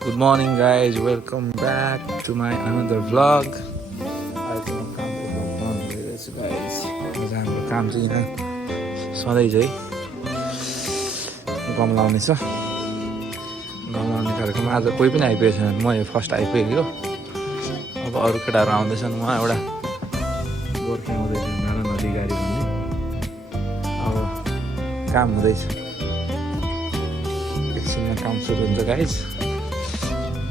Good morning guys, welcome back to my another vlog. आज म कामको vlog बनाउनु गइरहेछु guys. आज हाम्रो काम चाहिँ यहाँ सधैँ चाहिँ गम लाउने छ. गम लाउने कार्यक्रम आज कोही पनि आइपुगेको छैन. म यो फर्स्ट आइपुगेको. अब अरू केटाहरू आउँदैछन्. म एउटा गोर्खे आउँदैछ नारायण अधिकारी भन्ने. अब काम हुँदैछ. एकछिनमा काम सुरु हुन्छ गाइस.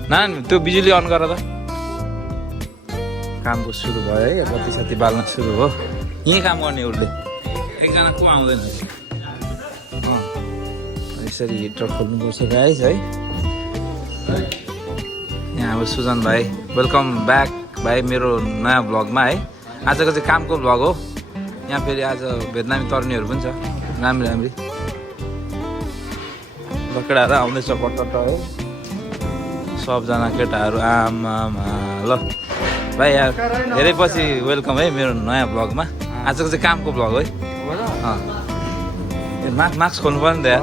नान त्यो बिजुली अन गर त. कामको सुरु भयो है. बत्ती सत्ती बाल्न सुरु हो. यहीँ काम गर्ने उसले. एकजना को आउँदैन. यसरी हिटर खोल्नुपर्छ गाइस है. यहाँ अब सुजन भाइ वेलकम ब्याक भाइ मेरो नयाँ भ्लगमा है. आजको चाहिँ कामको भ्लग हो. यहाँ फेरि आज भेटनामी तर्नीहरू पनि छ. राम्री राम्री बकेडाहरू आउँदैछ पटपट हो. सबजना केटाहरू आमामा ल भाइ यार धेरै पछि वेलकम है मेरो नयाँ भ्लगमा. आजको चाहिँ कामको भ्लग है. मास्क खोल्नु पर्यो नि त यार.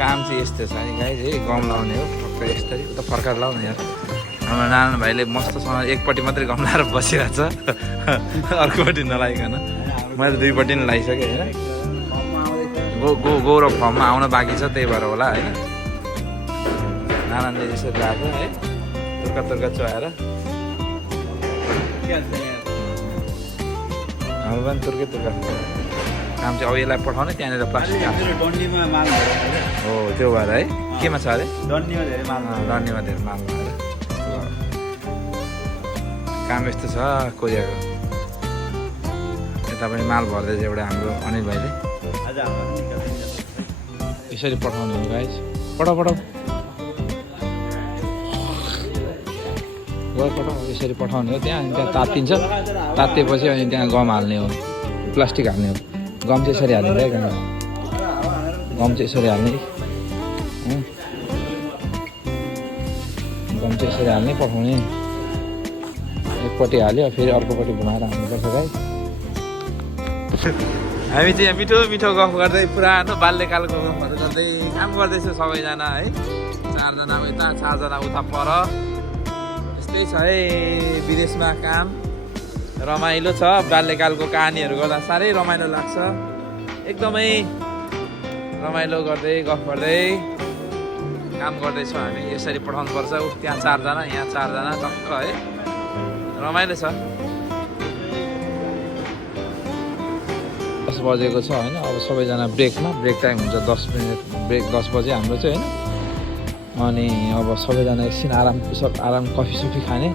काम चाहिँ यस्तो छ नि गाइस है. गम लाउने हो टक्क यस्तरी. उता फर्काएर लाउने यार. हाम्रो नारायण भाइले मस्तसँग एकपट्टि मात्रै गम लाएर बसिरहेको छ. अर्कोपट्टि नलाइकन मैले दुईपट्टि नै लगाइसकेँ होइन. गौरव फर्ममा आउन बाँकी छ त्यही भएर होला होइन. नारायणले यसरी लाग्यो है. तुर्का तुर्का चुहाएर हाम्रो पनि तुर्कै तुर्का काम चाहिँ अब यसलाई पठाउने त्यहाँनिर प्लास्टिक हो त्यो भएर है. केमा छ अरे डन्डीमा धेरै माल भएर काम यस्तो छ कोरियाको. यता पनि माल भर्दैछ एउटा हाम्रो अनिल भाइले. यसरी पठाउने हो गाइस. पठाऊ यसरी पठाउने हो. त्यहाँ तात्तिन्छ. तात्तिएपछि अनि त्यहाँ गम हाल्ने हो. प्लास्टिक हाल्ने हो. गम चाहिँ यसरी हाल्ने है. गम चाहिँ यसरी हाल्ने. गम चाहिँ यसरी हाल्ने पठाउने. एकपट्टि हाल्यो फेरि अर्कोपट्टि घुमाएर हाल्नुपर्छ गाइस. हामी चाहिँ यहाँ मिठो मिठो गफ गर्दै पुरानो बाल्यकालको गफहरू गर्दै काम गर्दैछौँ सबैजना है. चारजना यता चारजना उता पर. यस्तै छ है विदेशमा काम. रमाइलो छ. बाल्यकालको कहानीहरू गर्दा साह्रै रमाइलो लाग्छ. एकदमै रमाइलो गर्दै गफ गर्दै काम गर्दैछौँ हामी. यसरी पठाउनुपर्छ. त्यहाँ चारजना यहाँ चारजना टक्क है. रमाइलो छ. 10 बजेको छ होइन. अब सबैजना ब्रेकमा. ब्रेक टाइम हुन्छ 10 मिनट ब्रेक. 10 बजे हाम्रो चाहिँ होइन. अनि अब सबैजना एकछिन आराम कफी सफी खाने.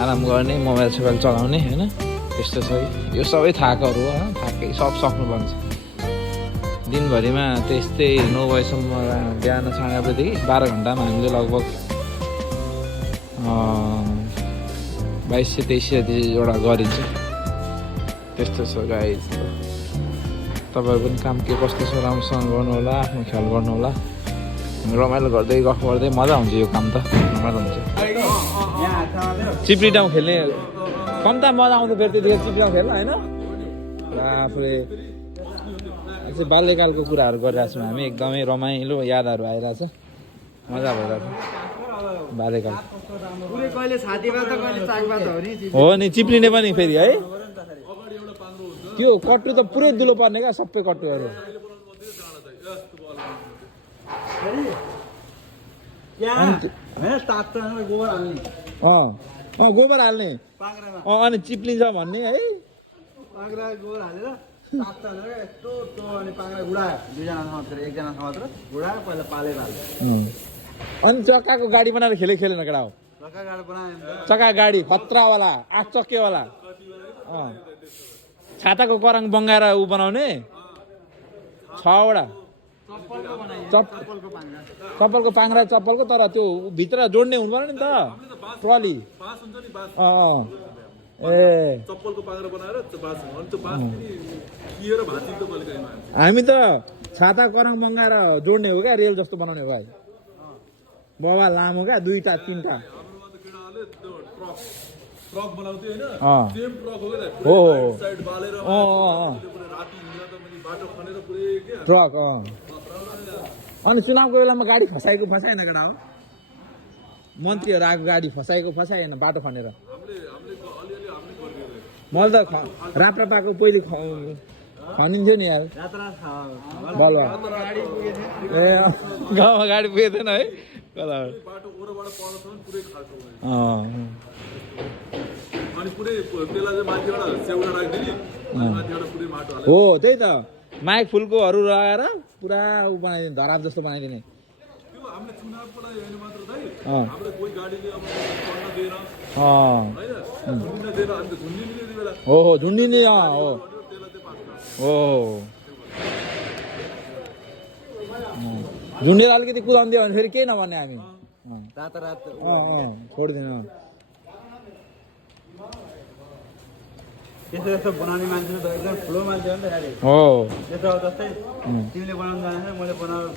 आराम गर्ने. मोबाइल सोबाइल चलाउने होइन. यस्तो छ यो सबै थाकहरू हो. थाकै सब सक्नुपर्छ. दिनभरिमा त्यस्तै 9 बजीसम्म बिहान 8:30 बजेदेखि 12 घन्टामा हामीले लगभग 2200-2300 गरिन्छ. त्यस्तो छ गाइस. तपाईँहरू पनि काम के कस्तो छ राम्रोसँग गर्नु होला. आफ्नो ख्याल गर्नु होला. रमाइलो गर्दै गफ गर्दै मजा हुन्छ यो काम त. रमाइलो हुन्छ. चिप्री डाउँ खेल्ने कम्ता मजा आउँछ फेरि त्यतिखेर चिप्री डाउँ खेल्न होइन. आफूले चाहिँ बाल्यकालको कुराहरू गरिरहेको छौँ हामी. एकदमै रमाइलो यादहरू आइरहेछ. मजा भइरहेछ बाल्यकाल. हो नि चिप्लिने पनि फेरि है. त्यो कट्टु त पुरै दुलो पर्ने क्या सबै कट्टुहरू. गोबर हाल्ने अनि चिप्लिन्छ भन्ने है. अनि चक्काको गाडी बनाएर खेलेन केटा हो. चक्का गाडी खतरावाला 8 चक्केवाला. छाताको कराङ बङ्गाएर ऊ बनाउने 6वटा. चप्पलको पाङ्रा चप्पलको तर त्यो भित्र जोड्ने हुनु पर्यो नि त ट्रली. हामी त छाता कराङ बङ्गाएर जोड्ने हो क्या. रेल जस्तो बनाउने हो भाइ. बाबा लामो क्या 2टा 3टा. हो ट्रक अनि चुनावको बेलामा गाडी फसाएन केटा हो मन्त्रीहरू आएको गाडी फसाएन बाटो खनेर मैले त राप्रपाको पहिले खनिन्थ्यो नि यार बलुवा ए गाउँमा गाडी पुगेको थिएन है कता हो त्यही त माइक फुलकोहरू लगाएर पुरा ऊ बनाइदिने धराप जस्तो बनाइदिने हो झुन्डिने हो झुन्डेर अलिकति कुदाउँदियो भने फेरि केही नभन्ने हामी छोडिदिनु यस्तो बनाउने मान्छे त एकदम ठुलो मान्छे हो नि त गाडी हो त्यसो अब जस्तै तिमीले बनाउनु जाने मैले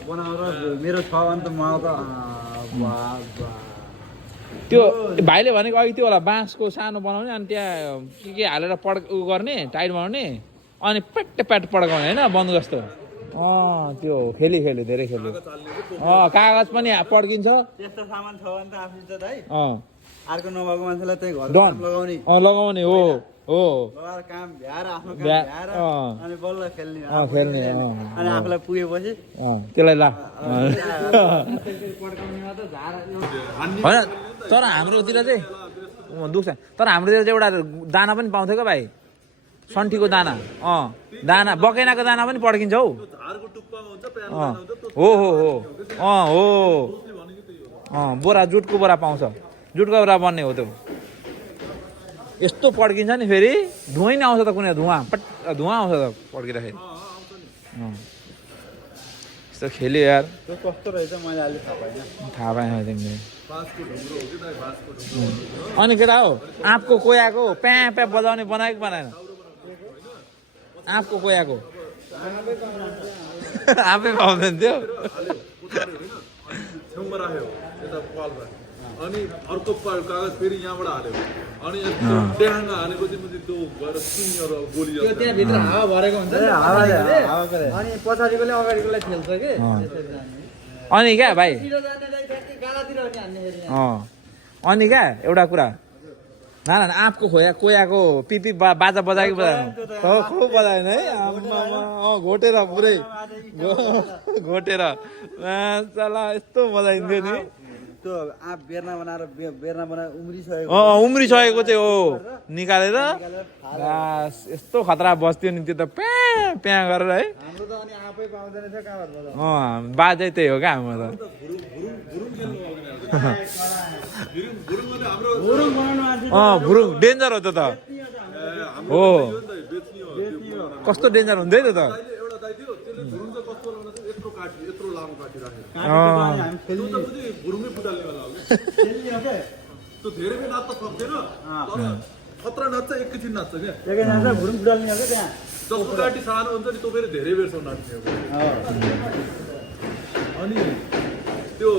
बनाएर मेरो छ भने त म त्यो भाइले भनेको अघि त्यो होला बाँसको सानो बनाउने अनि त्यहाँ के हालेर उ गर्ने टाइट बनाउने अनि प्याट पड्काउने होइन बन्द जस्तो त्यो खेली धेरै खेल्यो कागज पनि पड्किन्छ त्यस्तो सामान छ भने त आफू त है अर्को नभएको मान्छेलाई त्यही घर लगाउने हो लगाएर काम भ्याएर आफ्नो काम भ्याएर अनि बल्ल खेल्ने अनि आफूलाई पुगेपछि त्यसलाई ला होइन तर हाम्रोतिर चाहिँ दुख्छ तर हाम्रोतिर चाहिँ एउटा दाना पनि पाउँथ्यो क्या भाइ सन्ठीको दाना दाना बकेनाको दाना पनि पड्किन्छ हौ हो बोरा जुटको बोरा पाउँछ जुटको बोरा बन्ने हो त्यो यस्तो पड्किन्छ नि फेरि धुवै नै आउँछ त कुनै धुवा आउँछ त पड्किँदाखेरि यस्तो खेल्यो यार कस्तो रहेछ मैले अहिले थाहा पाएन तिमीले अनि केटा हो आँपको कोयाको प्या बजाउने बनाएको बनाएन आँपको कोयाको आफै पाउँदैन थियो अनि अर्को कागज फेरि यहाँबाट हाल्यो अनि ट्याङ्गा हालेको चाहिँ त्यो गएर सुन्नेहरू गोली त्यहाँ भित्र हावा भरेको हुन्छ अनि पछाडिकोले अगाडिकोलाई खेल्छ के अनि क्या भाइ अनि क्या एउटा कुरा ना आँपको कोयाको पिपी बाजा बजाएको खुब बजाएन है घोटेर पुरै घोटेर चला यस्तो बजाइन्थ्यो नि त्यो आँप बेर्ना बनाएर उम्रिसकेको चाहिँ हो निकालेर यस्तो खतरा बस्थ्यो नि त्यो त प्या गरेर है बाजै त्यही हो क्या हाम्रो त भुरुङ डेन्जर हो त्यो त हो कस्तो डेन्जर हुन्थ्यो त्यो त त्यो धेरै बेर नाच्न सक्दैन खतरा नाच्छ एकैछिन नाच्छ क्या जसको काटी सानो हुन्छ नि त्यो फेरि धेरै बेरसम्म नाच्ने अनि त्यो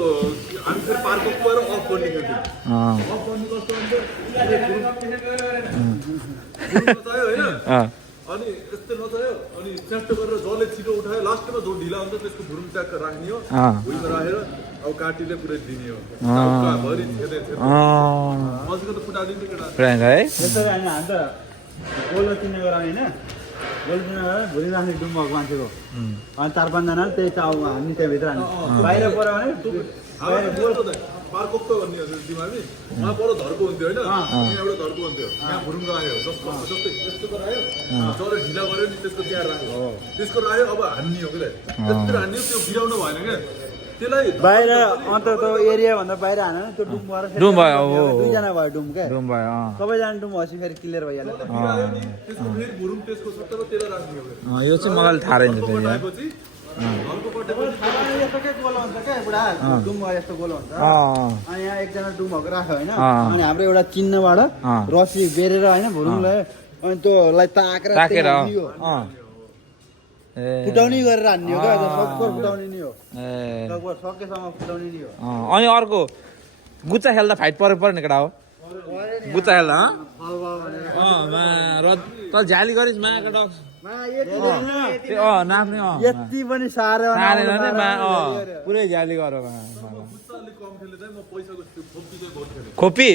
हामी फेरि पार्कको गएर अफ गर्ने खेल्थ्यौँ अफ गर्ने कस्तो हुन्छ होइन अनि यस्तै नचायो अनि च्याट्टो गरेर जसले छिटो उठायो लास्टमा जो ढिला हुन्छ त्यसको भुरुङ ट्याक्क राख्ने हो भुइँमा राखेर अब काटीले पुरै दिने हो भरि मजको त फुटादिन्छ केटा त्यसरी हामी त गोलो चिन्ने गराउने होइन गोलो चिन्ने गरेर भुइँ राख्ने डुम भएको मान्छेको अनि 4-5जनाले त्यही चाउ हामी त्यहाँभित्र हाल्ने बाहिर पऱ्यो भने पार्को भन्ने दिमागले उहाँ पर धर्को हुन्थ्यो होइन यहाँ एउटा धर्को हुन्थ्यो यहाँ भुरुङ राख्यो जस्तो यस्तो गरायो जसले ढिला गऱ्यो नि त्यसको त्यहाँ राख्यो त्यसको राख्यो अब हान्ने हो क्या त्यस्तो हान्ने त्यो गिराउनु भएन क्या त्यसलाई बाहिर अन्त त्यो एरियाभन्दा बाहिर हान त्यो डुम भएर दुईजना भयो डुम क्या सबैजना डुम हसी फेरि क्लियर भइहाल्यो त्यसको फेरि भुरुङ त्यसको सट्टामा त्यसलाई राख्ने हो यो चाहिँ मलाई थाहा रहेछ यस्तो गोलो हुन्छ अनि यहाँ एकजना डुमहरूको राख्यो होइन अनि हाम्रो एउटा चिन्हबाट रसी बेरेर होइन भुरुङलाई अनि त्योलाई ताकेर फुटाउने गरेर हान्ने हो क्या सकभर फुटाउने नि हो सकभर सकेसम्म फुटाउने नि हो अनि अर्को गुच्चा खेल्दा फाइट पर्यो नि केटा हो बुच्चा खेल्दा मा र तल झ्याली गरिस् माका डक्स नाप्ने यति पनि साह्रो सारेर नै मा पुरै झ्याली गर अलिक कम खेले चाहिँ म पैसाको त्यो खोप्पी चाहिँ बहुत खेलेँ खोपी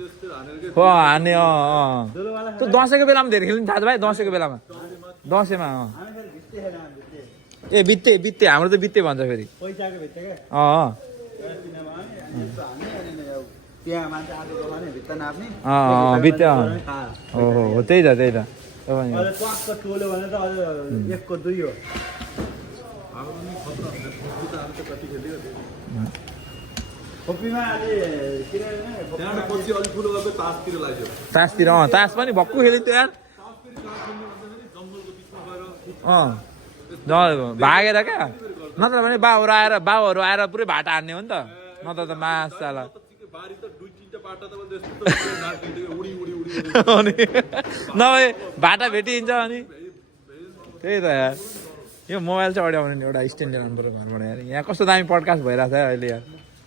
यस्तो हानेर के हान्ने त्यो दसैँको बेलामा धेरै खेल्नु थाहा छ भाइ दसैँको बेलामा दसैँमा ए बित्ते बित्ते हाम्रो त बित्ते भन्छ फेरि पैसाको भित्र क्या त्यहाँ मान्छे आएको भने भित्ता नाप्ने बित्ते हो त्यही त त्यही त ट्वाक्क टोल्यो भने त अझ 1 को 2 हो हाम्रो पनि खतरा हुन्छ खोप्पी त हामी त कति खेल्यो खोपीमा अहिले किनभने त्यहाँबाट पछि अलिक ठुलो गएको तासतिर लाग्यो तासतिर तास पनि भक्कु खेलिन्थ्यो यार जङ्गलको बिचमा गएर भागेर क्या नत्र भने बाउहरू आएर पुरै भाटा हान्ने हो नि त नत्र त मासाला बारी त 2-3 बाटा त उडी उडी उडी अनि नभए भाटा भेटिन्छ अनि त्यही त यार यो मोबाइल चाहिँ अड्याउने नि एउटा स्ट्यान्ड ल्याउनु पर्यो घरबाट यार यहाँ कस्तो दामी पडकास्ट भइरहेको छ अहिले यार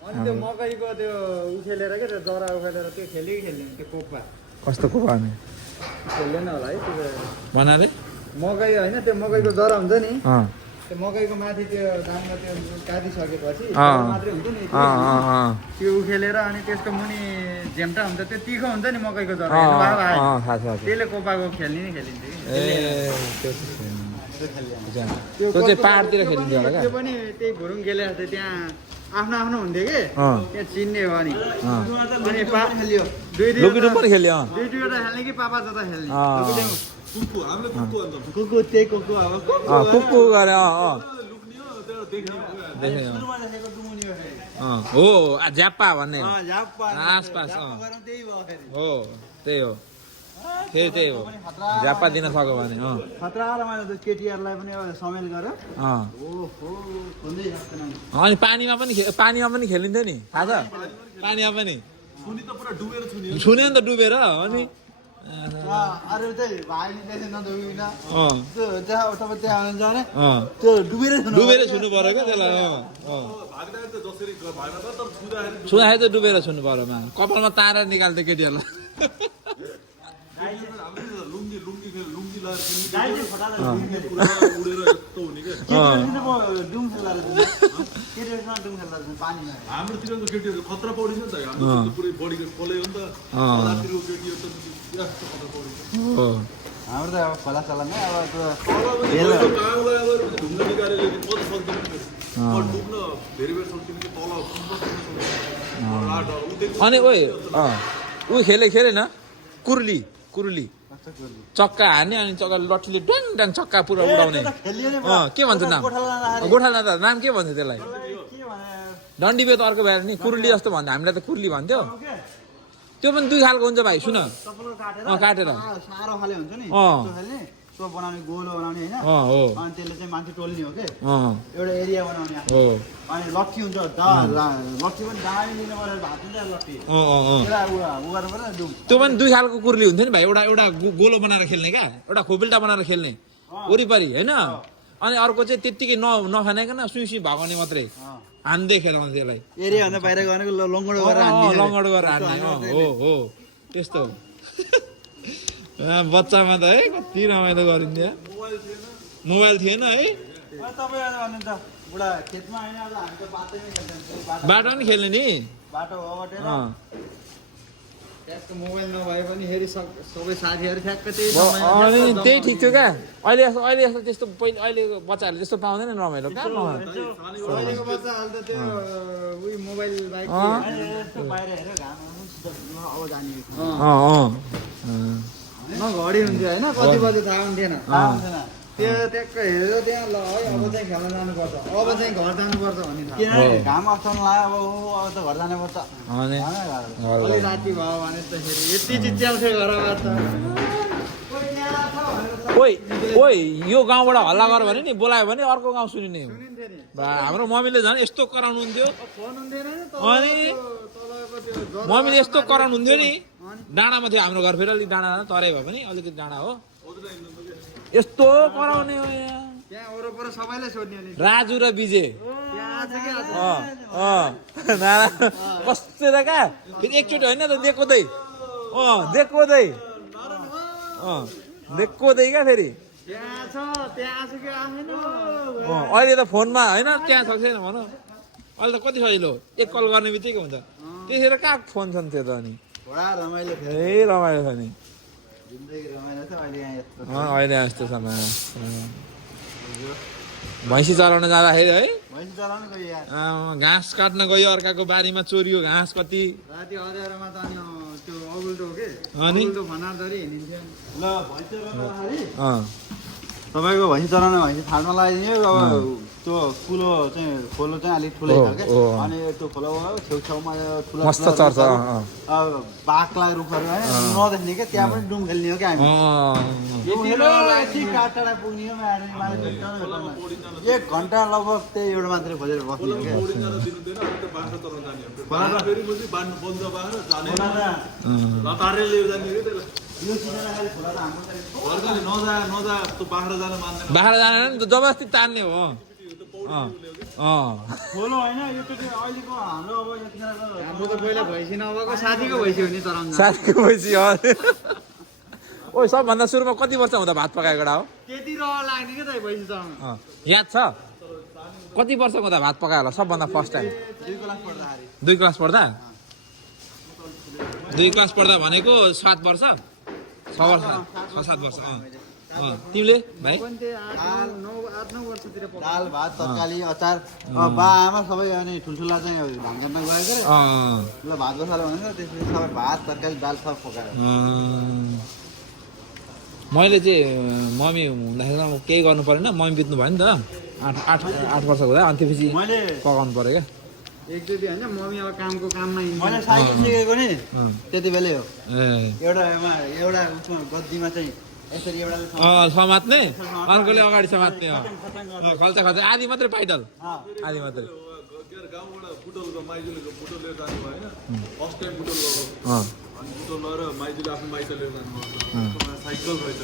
अनि त्यो मकैको त्यो उखेलेर के त्यो जरा उखेलेर त्यो खेल्दैन त्यो कोपा कस्तो को भने खेल्दैन होला है त्यो बनाले मकै होइन त्यो मकैको जरा हुन्छ नि त्यो मकैको माथि त्यो दाममा त्यो काटिसकेपछि मात्रै हुन्छ नि त्यो उखेलेर अनि त्यसको मुनि झेम्टा हुन्छ त्यो तिखो हुन्छ नि मकैको जरा त्यसले कोपाको खेल्ने नि खेलिन्छ त्यो चाहिँ पाहाडतिर खेलिन्थ्यो होला त्यो पनि त्यही भुरुङ खेले जस्तै त्यहाँ आफ्नो आफ्नो हुन्थ्यो कि त्यहाँ चिन्ने हो अनि खेल्यो लुकिडुम पनि खेल्यो दुईवटा खेल्ने कि पापा जता खेल्ने कुकु हामीले कुकु भन्छ कुकु त्यही कुकु अब कुकु गरे लुक्ने हो त्यो देख्ने हो झ्याप्पा भन्ने झाप्पा आसपास त्यही भयो हो त्यही हो फेरि त्यही हो झ्याप्पा दिन सक्यो भने खतरा र मैले त केटीहरूलाई पनि समेल गरेर अनि पानीमा पनि खेलिन्थ्यो नि थाहा छ पानीमा पनि छुनी त पुरा डुबेर छुनी छुने नि त डुबेर अनि अरू चाहिँ भाइले नडुबिन त्यो जहाँ तपाईँ त्यहाँ हुनुहुन्छ भने त्यो डुबेर छुनु पर्यो क्या त्यसलाई भाग्दा त जसरी भागमा त तर छुँदाखेरि छुँदाखेरि त डुबेर छुनु पर्यो मा कपालमा तारेर निकाल्थ्यो केटीहरूलाई हामीले लुङ्गी लुङ्गी खेल लुङ्गी लगाएर उडेर यस्तो हुने क्या हाम्रोतिरको केटीहरू खतरा पौडी छ नि त हाम्रो पुरै बडीको खोले हो नि त रातिको केटीहरू त यस्तो खतरा पौडी हाम्रो त अब खोला चलाउने अब कागलाई अब ढुङ्गा निकालेर मजा सक्दैन डुब्न धेरै बेर सक्दैन कि तल अनि ऊ खेलेन कुरुली चक्का हान्ने अनि चक्का लट्ठीले ड्याङ ड्याङ चक्का पुरा उडाउने के भन्छ नाम गोठाला त नाम के भन्छ त्यसलाई डन्डीबे त अर्को भएर नि कुरुली जस्तो भन्छ हामीलाई त कुरुली भन्थ्यो त्यो पनि 2 खालको हुन्छ भाइ सुन काटेर सारो खाले हुन्छ नि त्यो बनाउने गोलो बनाउने हैन अनि त्यसले चाहिँ मान्छे टोल्ने हो के एउटा एरिया बनाउने अनि लट्ठी हुन्छ लट्ठी पनि दामी लिनु पर्यो भात हुन्छ लट्ठी त्यो पनि 2 खालको कुरुली हुन्थ्यो नि भाइ एउटा गोलो बनाएर खेल्ने क्या एउटा खोपिल्टा बनाएर खेल्ने वरिपरि होइन अनि अर्को चाहिँ त्यत्तिकै नखानेकन सुई भागाउने मात्रै हान्दै खेलाउँछ त्यसलाई एरिया भन्दा बाहिर गएको लङ्गडो गरेर हान्ने हो त्यस्तो बच्चामा त है कति रमाइलो गरिन्थ्यो मोबाइल थिएन है बाटो पनि खेल्ने नि बाटो त्यसको मोबाइल नभए पनि फेरि सबै साथीहरू ठ्याक्क अनि त्यही ठिक थियो क्या अहिले यस्तो त्यस्तो पहिले अहिलेको बच्चाहरूले त्यस्तो पाउँदैन रमाइलो कहाँ अहिलेको बच्चाहरू त त्यो उही मोबाइल बाइक बाहिर हेरेर घाम अब जाने घडी हुन्थ्यो होइन कति बजे थाहा हुन्थेन त्यो ट्याक्क हेऱ्यो त्यहाँ ल है अब चाहिँ खेल्न जानुपर्छ अब चाहिँ घर जानुपर्छ भन्ने किनभने घाम अप्सन लाग्यो अब त घर जानुपर्छ राति भयो भने त फेरि यति चिच्याल थियो घरबाट ओइ यो गाउँबाट हल्ला गर भने नि बोलायो भने अर्को गाउँ सुनिने हो हाम्रो मम्मीले झन् यस्तो कराउनुहुन्थ्यो अनि मम्मीले यस्तो कराउनुहुन्थ्यो नि डाँडामा थियो हाम्रो घर फेरि अलिक डाँडा तराई भए पनि अलिकति डाँडा हो यस्तो कराउने हो यहाँ त्यहाँ वरपर सबैले सोध्ने राजु र विजय नारा बसेर कहाँ फेरि एकचोटि होइन त देख्दै देख्दै देख्दै क्या फेरि अहिले त फोनमा होइन त्यहाँ छ छैन भन अहिले त कति सजिलो एक कल गर्ने बित्तिकै हुन्छ त्यसरी कहाँ फोन छन् त्यो त अनि ए रमाइलो छ नि अहिले यस्तो छ भैँसी चलाउन जाँदाखेरि है घाँस काट्न गयो अर्काको बारीमा चोरियो घाँस कति अनि तपाईँको भैँसी चलाउन भैँसी फाल्मा लगाइदियो अब त्यो कुलो चाहिँ खोलो चाहिँ अलिक ठुलै छ क्या अनि त्यो खोलो छेउछाउमा ठुलो मस्त चर्छ बाघलाई रुखहरू है नदेख्ने क्या त्यहाँ पनि डुम खेल्ने हो क्या हामी टाढा पुग्ने हो 1 घन्टा लगभग त्यही एउटा मात्रै खोजेर बस्ने हो क्या बाख्रा जाने जबरजस्ती तान्ने हो खोलो होइन अहिलेको हाम्रो अब हाम्रो त पहिला भैँसी नभएको साथीको भैँसी हो नि चराउनु साथीको भैँसी हो ओ सबभन्दा सुरुमा कति वर्ष हुँदा भात पकाएको हो त्यति रह लाग्ने क्या त भैँसी चराउनु याद छ कति वर्ष हुँदा भात पकायो होला सबभन्दा फर्स्ट टाइम 2 क्लास पढ्दा 2 क्लास पढ्दा भनेको 7 वर्ष 6 वर्ष 6-7 वर्ष तिमीले भाइ दाल भात तरकारी अचार बा आमा सबै अनि ठुल्ठुला चाहिँ धान जम्न गएको ल भात बसाल्यो भने त्यसपछि सबै भात तरकारी दाल सब पकायो मैले चाहिँ मम्मी हुँदाखेरि केही गर्नु परेन मम्मी बित्नु भयो नि त 8 वर्षको हुँदा अनि त्यसपछि मैले पकाउनु पर्यो क्या एकचोटि होइन मम्मी अब कामको काममा मैले साइकल सिकेको नि त्यति बेलै हो एउटा उसमा गद्दीमा चाहिँ यसरी एउटा समात्ने अर्कोले अगाडि समात्ने खल्चा खल्चा आधी मात्रै पाइडल आधी मात्रै गाउँबाट बुटोलको माइजूले बुटोल लिएर जानुभयो होइन फर्स्ट टाइम बुटोल गएको अनि बुटोल लगेर माइजूले आफ्नो माइत लिएर जानुभयो साइकल रहेछ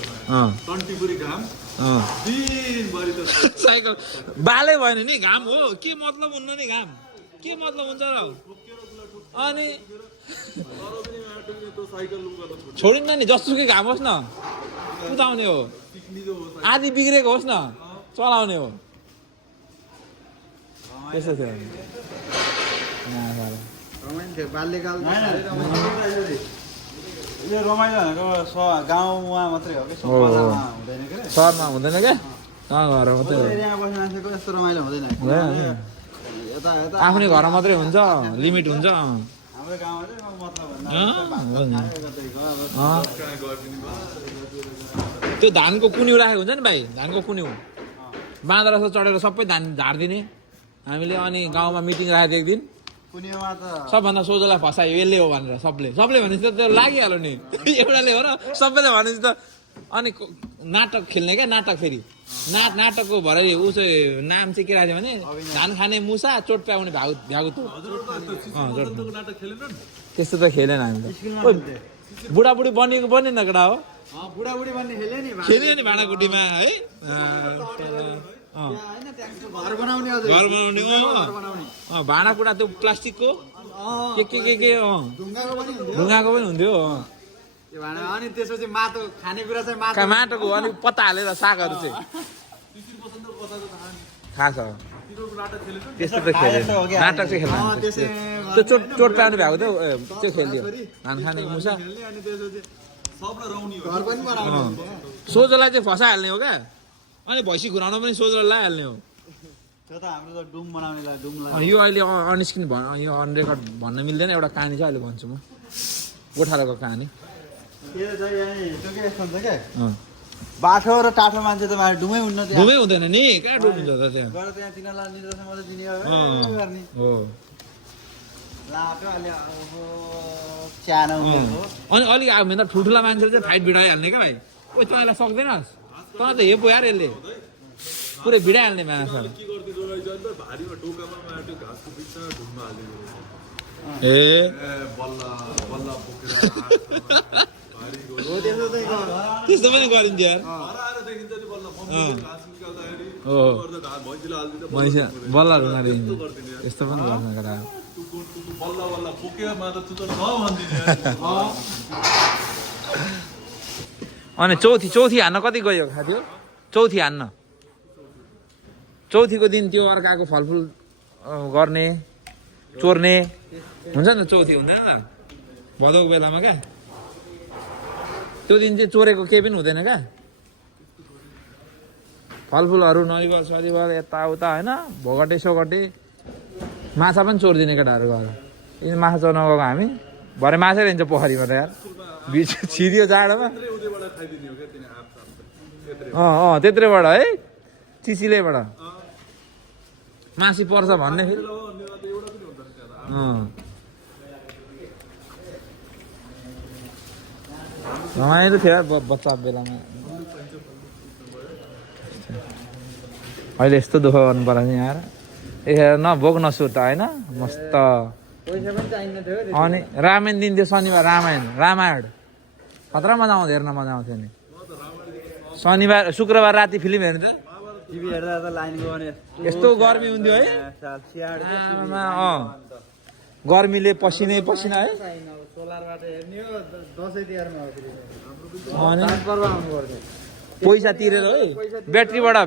टन्टीपुरी घाम दिनभरि त साइकल बालै भएन नि घाम हो के मतलब हुन्न नि घाम के मतलब हुन्छ र अनि छोडिन्न नि जसुकै घाम होस् न कुदाउने हो आधी बिग्रेको होस् न चलाउने हो त्यसो थियो रमाइलो भनेको गाउँमा मात्रै हो कि सहरमा हुँदैन क्या गाउँघरमा मात्रै हो एरियामा बस्ने मान्छेको यस्तो रमाइलो हुँदैन आफ्नै घरमा मात्रै हुन्छ लिमिट हुन्छ हाम्रो गाउँमा त्यो धानको कुन्यु राखेको हुन्छ नि भाइ धानको कुन्यु बाँदर जस्तो चढेर सबै धान झारिदिने हामीले अनि गाउँमा मिटिङ राखेको एक दिन कुन्युमा त सबभन्दा सोझोलाई फसायो यसले हो भनेर सबले भनेपछि त त्यो लागिहाल्यो नि एउटाले हो र सबैले भनेपछि त अनि नाटक खेल्ने क्या नाटक फेरि नाटकको भरे उसो नाम चाहिँ के राख्यो भने धान खाने मुसा चोट पाउने भ्यागु त्यस्तो त खेलेन हामीले बुढाबुढी बनिएको बनेन केटा हो बुढाबुढी भन्ने खेल्यो नि भाँडाकुटीमा है घर बनाउने भाँडाकुँडा त्यो प्लास्टिकको के ढुङ्गाको पनि हुन्थ्यो अनि त्यसपछि माटो खानेकुरा चाहिँ माटोको अनि पत्ता हालेर सागहरू चाहिँ थाहा छ त्यस्तो त खेल्यो नाटक चाहिँ खेल्नु त्यो चोट पाउने भएको थियो त्यो खेलिदियो धान खानेको मुसा सोझोलाई चाहिँ फसाइहाल्ने हो क्या अनि भैँसी घुराउन पनि सोझोलाई लगाइहाल्ने हो यो अहिले अनस्क्रिन यो अन रेकर्ड भन्न मिल्दैन एउटा कहानी छ अहिले भन्छु म गोठालाको कहानी बाठो र टाठो मान्छे त डुमै हुन्न डुमै हुँदैन नि कहाँ डुम हुन्छ त त्यहाँ अनि अलिक अब त ठुल्ठुला मान्छेले चाहिँ फाइट भिडाइहाल्ने क्या भाइ ओ तँलाई सक्दैनस् तँ त हेपो यार यसले पुरै भिडाइहाल्ने माछा ए त्यस्तो पनि गरिन्छ यार हो गर्दा घाम भैँसीले हालिदिँदा मैसा बल्लहरू उनीहरू यस्तो गरिदिने यार। यस्तो पनि गर्न केटा तँ बल्ल बल्ल पोकेमा त तँ त छ भनिदिने अनि चौथी हान्न कति गयो खाथ्यो चौथी हान्न चौथीको दिन त्यो अर्काको फलफुल गर्ने चोर्ने हुन्छ नि त चौथी हुँदैन भदौको बेलामा क्या त्यो दिन चाहिँ चोरेको केही पनि हुँदैन क्या फलफुलहरू नरिवल सरिवल यताउता होइन भोगटे सोगटे माछा पनि चोरिदिने केटाहरू गएर यी माछा चोर्न गएको हामी भरे माछै रहन्छ पोखरीमा त यार बिच छिरियो जाडोमा उदैबाट खाइदिने हो क्या तिनी आँप त्यत्रै त्यत्रैबाट है चिचिलेबाट मासी पर्छ भन्ने फेरि एउटा पनि हुँदैन त्यहाँ रमाइलो थियो यार बच्चा बेलामा अहिले यस्तो दुःख गर्नु पर्छ नि यार यतिखेर नभोग नसुर्त होइन मस्त पैसा पनि चाहिन्न थियो अनि रामायण दिन्थ्यो शनिबार रामायण खतरा मजा आउँथ्यो हेर्न मजा आउँथ्यो नि शनिबार शुक्रबार राति फिल्म हेर्नु त टिभी हेर्दा त लाइन गर्ने यस्तो गर्मी हुन्थ्यो है आमामा, गर्मीले पसिनै पसिना है सोलरबाट हेर्ने हो दसैँ तिहारमा हो फेरि अनि चाडपर्व आउनु पर्थ्यो पैसा तिरेर है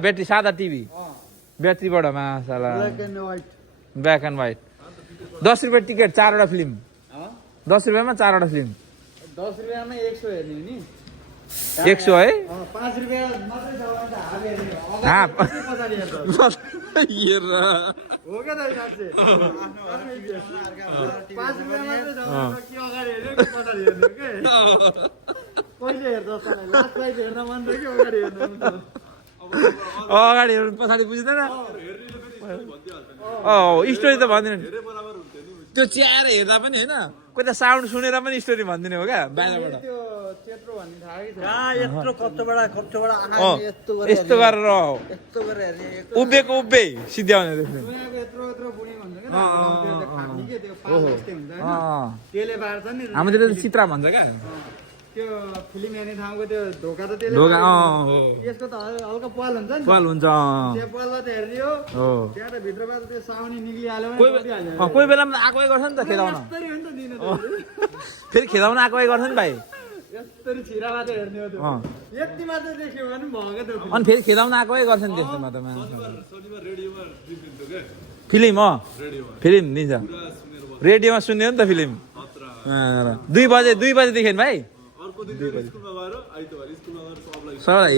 ब्याट्री सादा टिभी ब्याट्रीबाट मासाला black and white black and white 10 रुपियाँ टिकट 4वटा फिल्म 10 रुपियाँमा 4वटा फिल्म 10 रुपियाँमा 100 हेर्ने हो नि 100 है 5 रुपियाँ मात्रै छ भने त हाफ हेर्ने हो हाफ। अगाडि पछाडि हेर्दा हेर हो क्या दाइ साँच्चै 5 रुपियाँ मात्रै छ भने कि अगाडि हेर्ने कि पछाडि हेर्ने हो के कहिले हेर्दा तँलाई लास्ट साइड हेर्न मन थियो कि अगाडि हेर्न मन थियो अगाडि हेर्नु पछाडि बुझ्दैन स्टोरी त भन्दैन त्यो च्याएर हेर्दा पनि होइन कोही त साउन्ड सुनेर पनि स्टोरी भनिदिने हो क्या बाहिरबाट त्यो चेत्रो भन्ने थाहा कि छैन? यत्रो कच्चोबाट अँ, यस्तो गरेर यस्तो गरेर हेर्ने उभिएको उभ्यै सिध्याउने देख्ने दुनियाँको यत्रो यत्रो बुढी भन्छ क्या त्यो खाने के त्यो पाल जस्तै हुन्छ होइन त्यसले बार्छ नि हाम्रोतिर त चित्रा भन्छ क्या त्यो फिल्म हेर्ने ठाउँको त्यो ढोका त त्यसले ढोका बार्छ। हो यसको त हल्का पाल हुन्छ नि पाल हुन्छ त्यो पालबाट हेर्ने हो हो त्यहाँ त भित्रबाट त्यो साउनी निक्लिहाल्यो भने कोही पटिहाल्यो। कोही बेलामा त आएकै गर्छ नि त खेदाउन यस्तरी हो नि त दिन त फेरि खेदाउन आएकै गर्छ नि भाइ यस्तरी छिराबाट हेर्ने हो त्यो अँ। यति मात्र देख्यो भने पनि भएको त्यो अनि फेरि खेदाउन आएकै गर्छ नि त्यस्तोमा त मान्छे शनिबार रेडियोमा दिन्थ्यो क्या फिल्म रेडियोमा फिल्म दिन्छ पुरा सुनेर बस्छ रेडियोमा सुन्ने हो नि त फिल्म खतरा 2 बजेदेखि भाइ अर्को दिन फेरि स्कुलमा गएर आइतबार स्कुलमा गएर सबलाई सबैलाई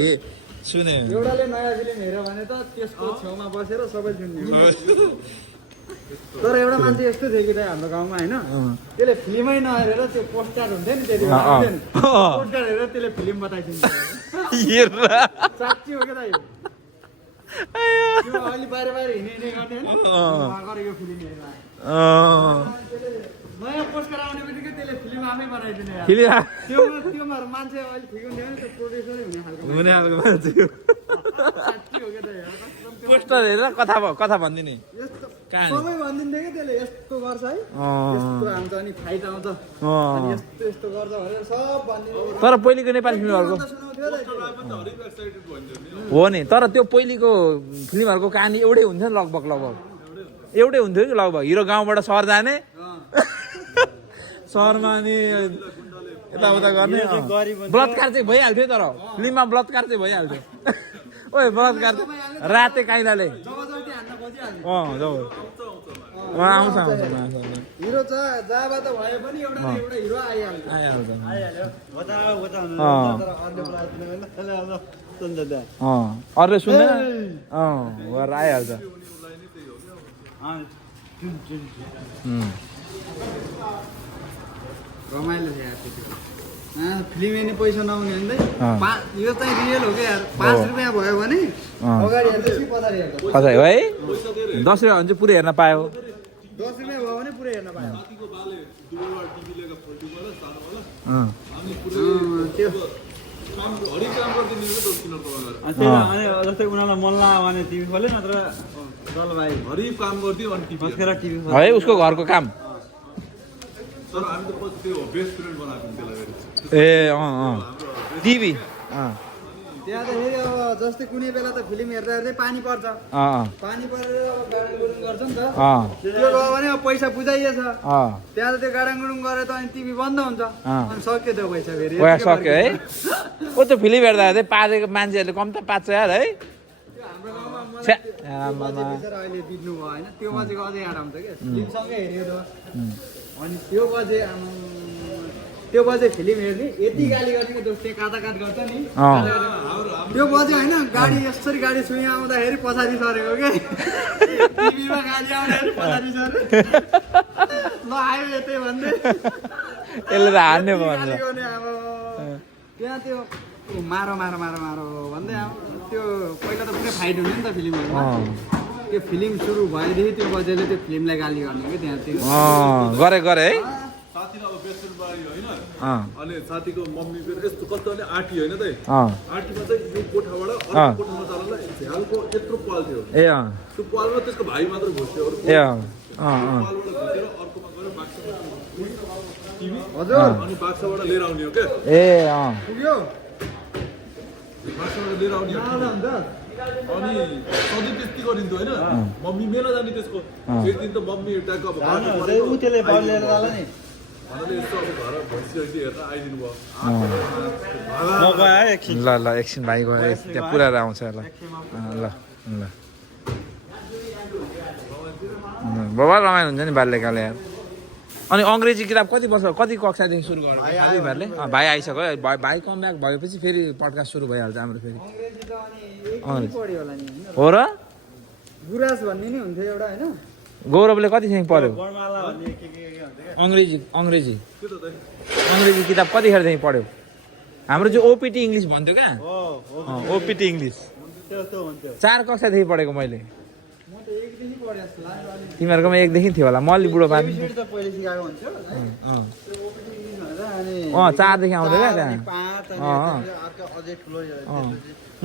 सुने एउटाले नयाँ फिल्म हेऱ्यो भने त त्यसको छेउमा बसेर सबै सुन्ने तर एउटा मान्छे यस्तो थियो कि त हाम्रो गाउँमा होइन त्यसले फिल्मै नहेरेर त्यो पोस्टर हुन्थ्यो नि त्यति पोस्टर हेरेर त्यसले फिल्म बताइदिन्छ साँच्ची हो क्या दाइ त्यो अहिले बाहिर बाहिर हिँड्ने गर्ने होइन यो फिल्म हेरेर नयाँ पोस्टर आउने बित्तिकै त्यसले फिल्म आफै बनाइदिने यार। त्योमा मान्छे अहिले ठिक हुन्थ्यो भने त्यो प्रोड्युसरै हुने खालको हुने खालको मान्छे साँच्ची हो क्या दाइ यार। कसम त्यो पोस्टर हेरेर कथा भनिदिने यस्तो कहाँ? सबै भनिदिन्थ्यो कि त्यसले यस्तो गर्छ है यस्तो आउँछ अनि फाइट आउँछ अनि यस्तो यस्तो गर्छ भनेर सब भनिदिनु तर पहिलेको नेपाली फिल्महरूको सुनाउँथ्यो दाइ त्यो। हरिक एक्साइटेड भइन्छ नि हो नि तर त्यो पहिलेको फिल्महरूको कहानी एउटै हुन्थ्यो नि लगभग एउटै हुन्थ्यो कि लगभग हिरो गाउँबाट सहर जाने सहरमा अनि यताउता गर्ने बलात्कार चाहिँ भइहाल्थ्यो तर फिल्ममा बलात्कार चाहिँ भइहाल्थ्यो ओए बलात्कार राते काइदाले जबरजस्ती हान्न खोजिहाल्ने जब आउँछ हिरो जहाँबाट भए पनि एउटा न एउटा हिरो आइहाल्छ आइहाल्छ अरूले सुन्दैन गरेर आइहाल्छ रमाइलो थियो यार त्यति फिल्म हेर्ने पैसा नहुने भने यो चाहिँ रियल हो क्या यार 5 रुपियाँ भयो भने अगाडि हेर्दैछ कि पछाडि हेर्दैछ कतै है 10 रुपियाँ भने चाहिँ पुरै हेर्न पायो 10 रुपियाँ भयो भने पुरै हेर्न पायो माथिको बाले दुबईबाट टिभी लिएको फोल्डिङबाट सानोवाला अनि पुरै त्यो हरिक काम गरिदिने हो त किन प्रभाव अनि जस्तै उनीहरूलाई मन लाग्यो भने टिभी खोल्यो नत्र जलभाइ हरिक काम गरिदियो अनि टिभी बस्केर टिभी है उसको घरको काम तर हामी त पछि त्यो बेस्ट फ्रेन्ड बनाएको त्यसलाई ए टिभी त्यहाँ त फेरि अब जस्तै कुनै बेला त फिल्म हेर्दा हेर्दै पानी पर्छ पानी परेर अब गाडाङगुडुङ गर्छ नि त त्यो गयो भने अब पैसा बुझाइएछ त्यहाँ त त्यो गाडाङगुडुङ गरेर त अनि टिभी बन्द हुन्छ अनि सक्यो त्यो पैसा फेरि सक्यो है ओ त्यो फिल्म हेर्दा हेर्दै पारेको मान्छेहरूले कम त पाच्छ यार है हाम्रो गाउँमा अहिले बित्नु भयो होइन त्यो बजेको अझै आराम छ क्या फिल्मसँगै हेऱ्यो त अनि त्यो बजे त्यो बजे फिल्म हेर्ने यति गाली गर्ने जस्तै काटाकाट गर्छ नि त्यो बजे होइन गाडी यसरी गाडी छुइँ आउँदाखेरि पछाडि सरेको के टिभीमा गाडी आउँदाखेरि पछाडि सरे ल आयो यतै भन्दै यसले त हान्ने भयो अब त्यहाँ त्यो मारो मारो मारो मारो भन्दै अब त्यो पहिला त पुरै फाइट हुने नि त फिल्महरूमा त्यो फिल्म सुरु भएदेखि त्यो बजेले त्यो फिल्मलाई गाली गर्ने कि त्यहाँ त्यो गरे है साथीलाई अब बेसन बारी होइन अनि साथीको मम्मी फेरि यस्तो कस्तो भने आँटी होइन त आँटीमा चाहिँ यो कोठाबाट अर्को कोठामा जाँदा झ्यालको यत्रो पाल थियो त्यो पालमा त्यसको भाइ मात्र घुस्थ्यो अरू पालबाट घुसेर अर्कोमा गएर बाक्साबाट हजुर अनि बाक्साबाट लिएर आउने हो क्या पुग्यो बाक्साबाट लिएर आउने अनि सधैँ त्यस्तै गरिन्थ्यो होइन मम्मी मेला जाने त्यसको एक दिन त मम्मी ट्याक्क अब यसो अब घर भैँसी हेरेर आइदिनु भयो ल एकछिन भाइ गयो त्यहाँ पुऱ्याएर आउँछ ल ल बाबा रमाइलो हुन्छ नि बाल्यकाल यार अनि अङ्ग्रेजी किताब कति वर्ष कति कक्षादेखि सुरु गर्नु भाइहरूले भाइ आइसक्यो भाइ कम ब्याक भएपछि फेरि पडकास्ट सुरु भइहाल्छ हाम्रो फेरि हो र गुराँस भन्ने नि हुन्थ्यो एउटा होइन गौरवले कतिसम्म पढ्यो अङ्ग्रेजी किताब कतिखेरदेखि पढ्यो हाम्रो चाहिँ ओपिटी इङ्ग्लिस भन्थ्यो क्या ओपिटी इङ्ग्लिस 4 कक्षादेखि पढेको मैले तिमीहरूकोमा 1 देखि थियो होला म अलि बुढो पार्नु 4 देखि आउँथ्यो क्या त्यहाँ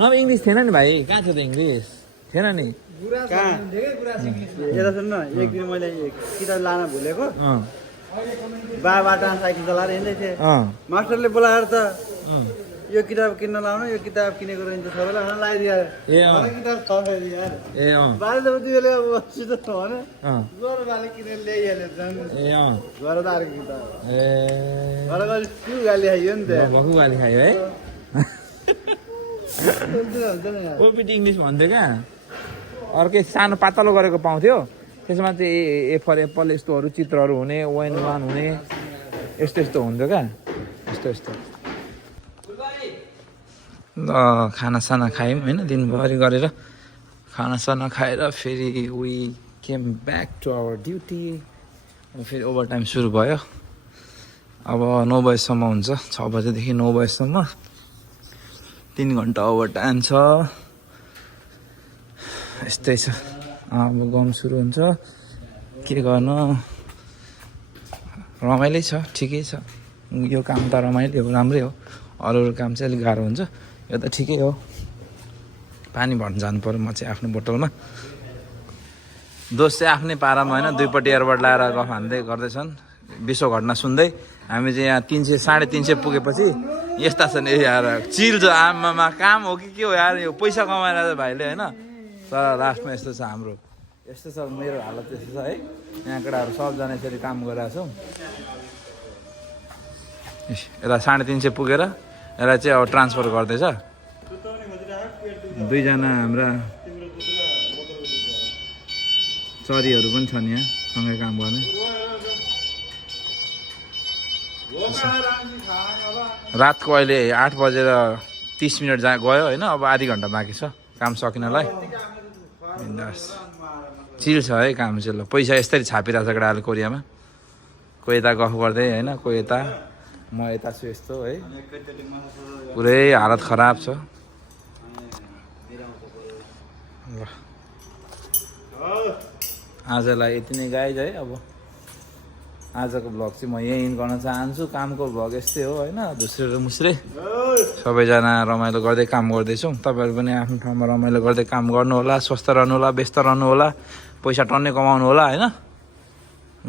नभए इङ्ग्लिस थिएन नि भाइ कहाँ थियो त इङ्ग्लिस थिएन नि यता सुन्न एक दिन मैले किताब लान भुलेको बाबाटा साइकल चलाएर हिँड्दै थिएँ मास्टरले बोलाएर त यो किताब किन्न लाउनु यो किताब किनेको रहन्छ सबैलाई खान लगाइदियो किताब छ फेरि यार बाले त उति बेला बसित छ भने जोर बाले किनेर ल्याइहाल्यो घर त अर्को किताब घर गएर के गाली खाइयो नि त बहु गाली खायो है ओपिटी इङ्ग्लिस भन्थ्यो क्या अर्कै सानो पातलो गरेको पाउँथ्यो त्यसमा चाहिँ ए फर एप्पल यस्तोहरू चित्रहरू हुने वान हुने यस्तो हुन्थ्यो क्या यस्तो ल खानासाना खायौँ होइन दिनभरि गरेर खानासाना खाएर फेरि we came back to our duty फेरि ओभर टाइम सुरु भयो अब 9 बजीसम्म हुन्छ 6 बजेदेखि 9 बजीसम्म 3 घन्टा ओभर टाइम छ यस्तै छ अब गम सुरु हुन्छ के गर्नु रमाइलै छ ठिकै छ यो काम त रमाइलो हो राम्रै हो अरू काम चाहिँ अलिक गाह्रो हुन्छ यो त ठिकै हो पानी भर्न जानु पऱ्यो म चाहिँ आफ्नो बोतलमा दोस्त चाहिँ आफ्नै पारामा होइन दुईपट्टि एयरबड लगाएर गफ हान्दै गर्दैछन् विश्व घटना सुन्दै हामी चाहिँ यहाँ 300-350 पुगेपछि यस्ता छन् यार चिल छ आमामा काम हो कि के हो यार यो पैसा कमाएर भाइले होइन तर लास्टमा यस्तो छ हाम्रो यस्तो छ मेरो हालत यस्तो छ है यहाँ केटाहरू सबजना यसरी काम गरिरहेको छौँ यता 350 पुगेर यसलाई चाहिँ अब ट्रान्सफर गर्दैछ 2 जना हाम्रा चरीहरू पनि छन् यहाँ सँगै काम गर्ने रातको अहिले 8 बजेर 30 मिनट गयो होइन अब आधी घन्टा बाँकी छ काम सकिनलाई चिल छ है काम चाहिँ ल पैसा यस्तरी छापिरहेको छ केटाहरूले कोरियामा कोही यता गफ गर्दै होइन कोही यता म यता छु यस्तो है पुरै हालत खराब छ ल आजलाई यति नै गाइज है अब आजको भ्लग चाहिँ म यही इन गर्न चाहन्छु कामको भ्लग यस्तै हो होइन धुस्रे र मुस्रे सबैजना रमाइलो गर्दै काम गर्दैछौँ तपाईँहरू पनि आफ्नो ठाउँमा रमाइलो गर्दै काम गर्नु होला स्वस्थ रहनु होला व्यस्त रहनु होला पैसा टन्नै कमाउनु होला होइन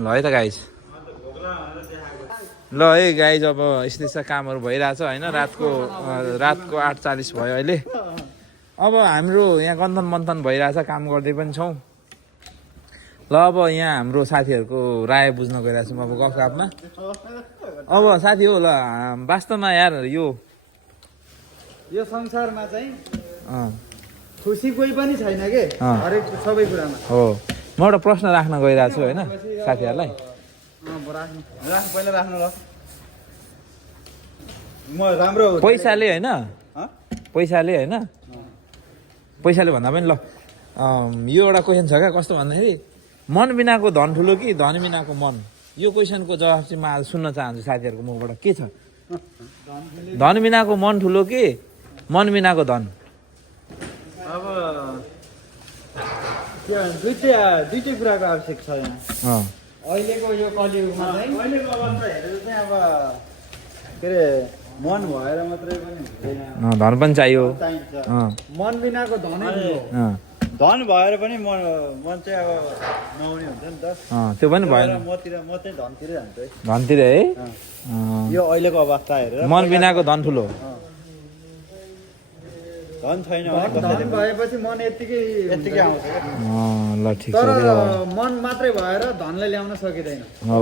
ल है त गाइज ल है गाइज अब यस्तै छ कामहरू भइरहेछ होइन रातको 8:40 भयो अहिले अब हाम्रो यहाँ गन्थन मन्थन भइरहेछ काम गर्दै पनि छौँ ल अब यहाँ हाम्रो साथीहरूको राय बुझ्न गइरहेको छौँ अब गफगाफमा अब साथी हो ल वास्तवमा यार यो संसारमा चाहिँ खुसी कोही पनि छैन के हरेक सबै कुरामा हो म एउटा प्रश्न राख्न गइरहेको छु होइन साथीहरूलाई पहिला राख्नु ल म राम्रो पैसाले होइन पैसाले होइन पैसाले भन्दा पनि ल यो एउटा क्वेसन छ क्या कस्तो भन्दाखेरि मन बिनाको धन ठुलो कि धन बिनाको मन यो क्वेसनको जवाब चाहिँ म आज सुन्न चाहन्छु साथीहरूको मुखबाट के छ धन बिनाको मन ठुलो कि मन बिनाको धन अब के भन्छ दुइटै कुराको आवश्यक छ यहाँ अहिलेको यो कलियुगमा चाहिँ अहिलेको अवस्था हेरेर चाहिँ अब के अरे मन भएर मात्रै पनि हुँदैन धन पनि चाहियो चाहिन्छ मन बिनाको धनै धन भएर पनि मन चाहिँ अब नहुने हुन्छ नि त त्यो पनि भएन म चाहिँ धनतिरै जान्छु है धनतिर है यो अहिलेको अवस्था हेरेर मन बिनाको धन ठुलो धन छैन धन भएपछि मन यत्तिकै आउँछ ल ठिक छ तर मन मात्रै भएर धनले ल्याउन सकिँदैन हो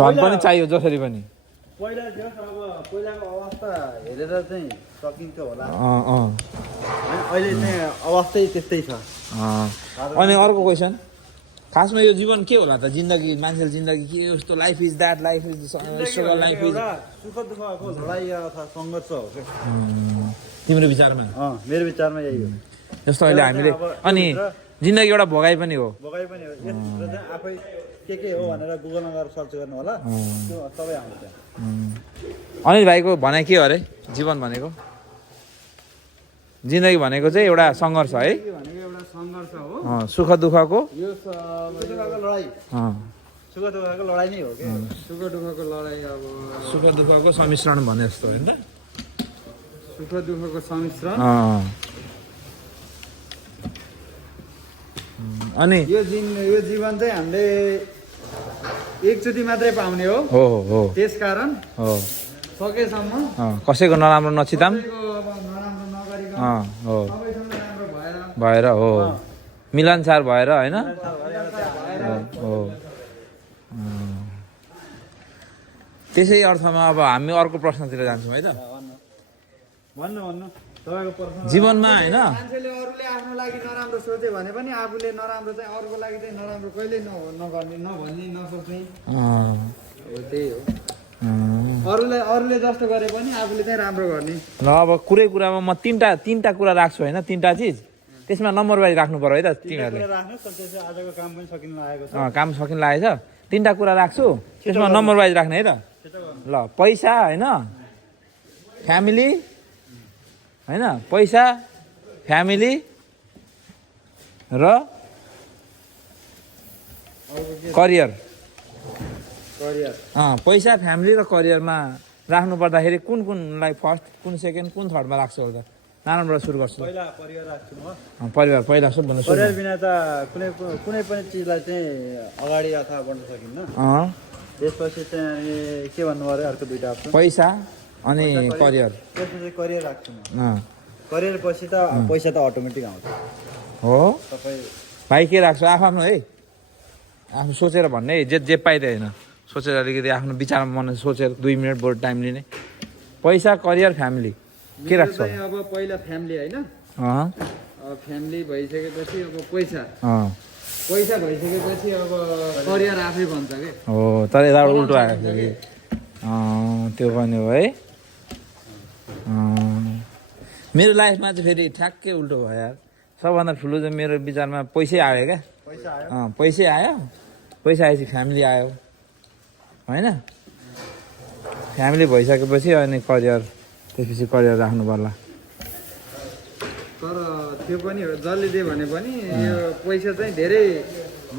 धन पनि चाहियो जसरी पनि पहिला अब पहिलाको अवस्था हेरेर चाहिँ सकिन्थ्यो होला अहिले चाहिँ अवस्थै त्यस्तै छ अनि अर्को क्वेसन खासमा यो जीवन के होला त जिन्दगी मान्छेको जिन्दगी के यस्तो life is that life is struggle life is सुख दुःखको लडाइँ अथवा सङ्घर्ष हो तिम्रो विचारमा मेरो विचारमा यही हो जस्तो अहिले हामीले अनि जिन्दगी एउटा भोगाइ पनि हो भोगाइ पनि हो यसभित्र चाहिँ आफै के हो भनेर गुगलमा गएर सर्च गर्नु होला त्यो सबै आउँछ अनिल भाइको भनाइ के हो अरे जीवन भनेको जिन्दगी भनेको चाहिँ एउटा सङ्घर्ष है सङ्घर्ष हो सुख दुःखको यो लडाइँ सुख दुःखको लडाइँ नै हो कि सुख दुःखको लडाइँ अब सुख दुःखको सम्मिश्रण भने जस्तो होइन सुख दुःखको सम्मिश्रण अनि यो जीवन चाहिँ हामीले एकचोटि मात्रै पाउने हो हो त्यसकारण हो सकेसम्म कसैको नराम्रो नचिताम नराम्रो नगरिकन हो सबैसँग राम्रो भएर हो मिलनसार भएर होइन हो त्यसै अर्थमा अब हामी अर्को प्रश्नतिर जान्छौँ है त भन्नु तपाईँको प्रश्न जीवनमा होइन मान्छेले अरूले आफ्नो लागि नराम्रो सोचे भने पनि आफूले नराम्रो चाहिँ अरूको लागि चाहिँ नराम्रो कहिल्यै नगर्ने नभन्ने नसोच्ने त्यही हो अरूले जस्तो गरे पनि आफूले चाहिँ राम्रो गर्ने ल अब कुरामा म तिनवटा कुरा राख्छु होइन तिनवटा चिज त्यसमा नम्बर वाइज राख्नु पर्यो है त तिमीहरूले आजको काम पनि सकिन लागेको छ काम सकिन लागेछ तिनवटा कुरा राख्छु त्यसमा नम्बर वाइज राख्ने है त ल पैसा होइन फ्यामिली होइन पैसा फ्यामिली र करियर पैसा फ्यामिली र करियरमा राख्नु पर्दाखेरि कुनलाई फर्स्ट कुन सेकेन्ड कुन थर्डमा राख्छु होला त नारायणबाट सुरु गर्छु पहिला परिवार राख्छु म परिवार पहिला सबभन्दा परिवार बिना त कुनै पनि चिजलाई चाहिँ अगाडि अथवा बढ्न सकिन्न त्यसपछि चाहिँ के भन्नु पर्यो अर्को दुईटा अप्सन पैसा अनि करियर त्यसपछि करियर राख्छु म करियर पछि त पैसा त अटोमेटिक आउँछ हो तपाईँ भाइ के राख्छु आफ्नो है आफ्नो सोचेर भन्ने जे पाइदियो होइन सोचेर अलिकति आफ्नो विचारमा मन सोचेर 2 मिनट बढी टाइम लिने पैसा करियर फ्यामिली के राख्छ अब पहिला फ्यामिली होइन फ्यामिली भइसकेपछि अब पैसा भइसकेपछि अब करियर आफै बन्छ के हो तर यता उल्टो आएको थियो कि त्यो पनि हो है मेरो लाइफमा चाहिँ फेरि ठ्याक्कै उल्टो भयो यार सबभन्दा ठुलो चाहिँ मेरो विचारमा पैसै आयो क्या पैसै आयो पैसा आएपछि फ्यामिली आयो होइन फ्यामिली भइसकेपछि अनि करियर त्यसपछि करियर राख्नु पर्ला तर त्यो पनि हो जसले दियो भने पनि यो पैसा चाहिँ धेरै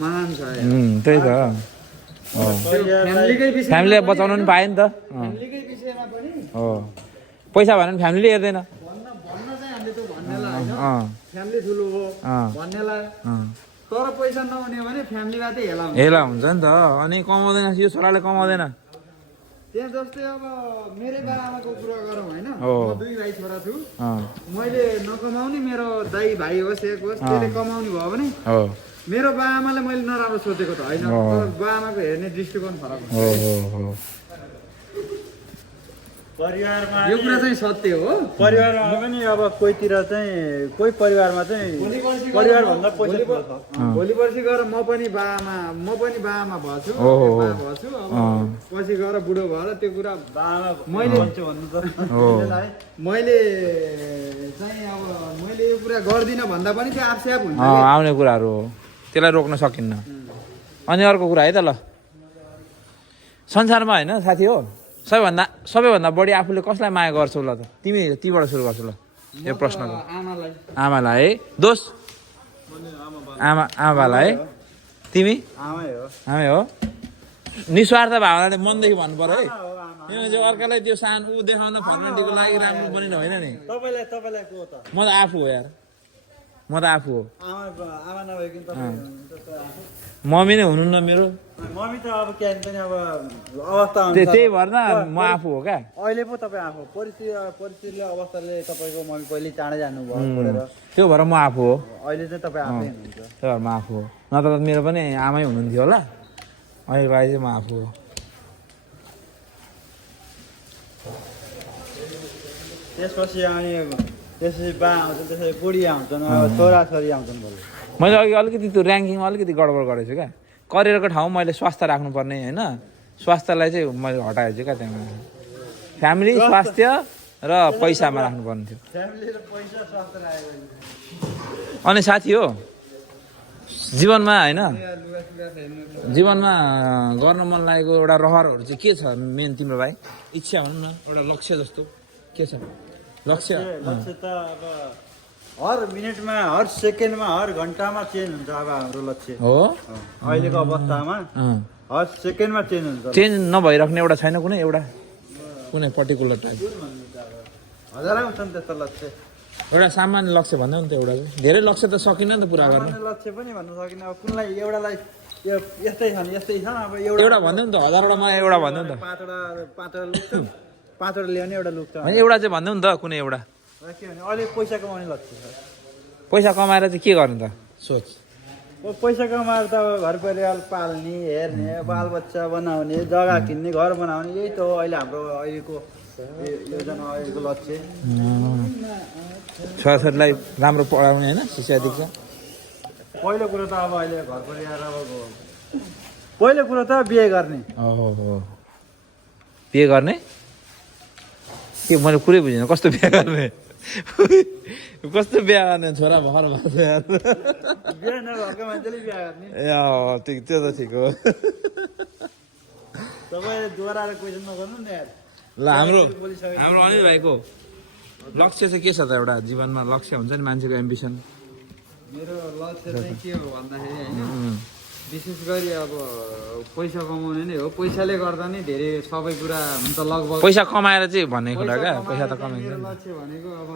महान छ त्यही त फ्यामिलीलाई बचाउनु पनि पायो नि त फ्यामिलीकै विषयमा पनि हो पैसा भन्यो भने फ्यामिलीले हेर्दैन भन्न चाहिँ हामीले त्यो भन्नेलाई होइन फ्यामिली ठुलो हो भन्नेलाई तर पैसा नहुने भने फ्यामिलीबाटै हेला हुन्छ हेला हुन्छ नि त अनि कमाउँदैन यो छोराले कमाउँदैन त्यहाँ जस्तै अब मेरै बाबाआमाको कुरा गरौँ होइन हो। म 2 भाइ छोरा छु अँ, मैले नकमाउने मेरो दाइ भाइ होस् एक होस् त्यसले कमाउने भयो भने हो मेरो बाबाआमालाई मैले नराम्रो सोचेको त होइन तर बाबाआमाको हेर्ने दृष्टिकोण फरक हुन्छ हो हो हो परिवारमा यो कुरा चाहिँ सत्य हो परिवारमा पनि अब कोहीतिर चाहिँ कोही परिवारमा चाहिँ परिवार भन्दा पैसा ठुलो छ। भोलि पर्सि गएर म पनि बाबाआमा भएछु हो, हो, हो। बा भएछु अब पछि गएर बुढो भएर त्यो कुरा बाबामा मैले- भन्छु भन्नु त हो मैले चाहिँ अब मैले यो कुरा गर्दिनँ भन्दा पनि त्यो आफसे आफ हुन्छ अँ, आउने कुराहरू हो त्यसलाई रोक्न सकिन्न अनि अर्को कुरा है त ल संसारमा होइन साथी हो सबैभन्दा बढी आफूले कसलाई माया गर्छौ ल त तिमी तीबाट सुरु गर्छु ल यो प्रश्नको आमालाई आमालाई है दोष आमालाई है तिमी आमै हो आमै हो निस्वार्थ भावनाले मनदेखि भन्नु पर्यो है यो चाहिँ अर्कालाई त्यो सानो ऊ देखाउन फर्मेन्टीको लागि राम्रो बनिनु होइन नि तपाईँलाई को त म त आफू हो यार म त आफू हो आमा नभइकन तपाईँ जस्तो आफू। मम्मी नै हुनुहुन्न मेरो मम्मी त अब के पनि अब अवस्था त्यही भएर न म आफू हो क्या अहिले पो तपाईँ आफू परिस्थितिले अवस्थाले तपाईँको मम्मी पहिले चाँडै जानुभयो छोडेर त्यो भएर म आफू हो अहिले चाहिँ तपाईँ आफै हुनुहुन्छ त्यही भएर म आफू हो नत्र त मेरो पनि आमै हुनुहुन्थ्यो होला अहिले भाइ चाहिँ म आफू हो त्यसपछि अनि त्यसपछि बा आउँछन् त्यसपछि बुढी आउँछन् छोराछोरी आउँछन् भोलि मैले अघि अलिकति त्यो ऱ्याङ्किङमा अलिकति गडबड गरेको छु क्या करियरको ठाउँमा मैले स्वास्थ्य राख्नुपर्ने होइन स्वास्थ्यलाई चाहिँ मैले हटाएछु क्या त्यहाँ फ्यामिली स्वास्थ्य र पैसामा राख्नुपर्ने थियो फ्यामिली र पैसा स्वास्थ्य राखेको अनि साथी हो जीवनमा होइन जीवनमा गर्न मन लागेको एउटा रहरहरू चाहिँ के छ मेन तिम्रो भाइ इच्छा भनौँ न एउटा लक्ष्य जस्तो के छ लक्ष्य लक्ष्य त अब हर मिनटमा हर सेकेन्डमा हर घन्टामा चेन्ज हुन्छ अब हाम्रो लक्ष्य हो अहिलेको अवस्थामा अँ। हर सेकेन्डमा चेन्ज हुन्छ चेन्ज नभइराख्ने एउटा छैन कुनै पर्टिकुलर टाइप हजारौँ छन् त्यस्तो लक्ष्य एउटा सामान्य लक्ष्य भन्दा नि त एउटा चाहिँ धेरै लक्ष्य त सकिन्न नि त पुरा गर्न सामान्य लक्ष्य पनि भन्नु सकिन अब कुनलाई एउटालाई यो यस्तै छन् अब एउटा भन्दा नि त हजारवटा मलाई एउटा भन्दा नि त पाँचवटा लुक्छन् पाँचवटा ल्याउने एउटा लुक्छ होइन एउटा चाहिँ भन्दा नि त कुनै एउटा के भने अहिले पैसा कमाउने लक्ष्य छ पैसा कमाएर चाहिँ के गर्ने त सोच पैसा कमाएर त अब घर परिवार पाल्ने हेर्ने बालबच्चा बनाउने जग्गा किन्ने घर बनाउने यही त हो अहिले हाम्रो अहिलेको योजना अहिलेको लक्ष्य छोराछोरीलाई राम्रो पढाउने होइन शिक्षा दीक्षा पहिलो कुरो त अब अहिले घर परिवार अब पहिलो कुरो त बिहे गर्ने हो बिहे गर्ने के मैले कुरै बुझिनँ कस्तो बिहे गर्ने कस्तो बिहा गर्ने छोरा भर्खर भएको छ यार बिहे नभएको मान्छेले बिहे गर्ने ए अँ, त्यो त ठिक हो तपाईँले दोहोऱ्याएर क्वेसन नगर्नु नि यार ल हाम्रो अनिल भाइको लक्ष्य चाहिँ के छ त एउटा जीवनमा लक्ष्य हुन्छ नि मान्छेको एम्बिसन मेरो लक्ष्य चाहिँ के हो भन्दाखेरि होइन विशेष गरी अब पैसा कमाउने नै हो पैसाले गर्दा नै धेरै सबै कुरा हुन्छ लगभग पैसा कमाएर चाहिँ भन्ने कुरा क्या पैसा त कमाएर कमाइन्छ मेरो लक्ष्य भनेको अब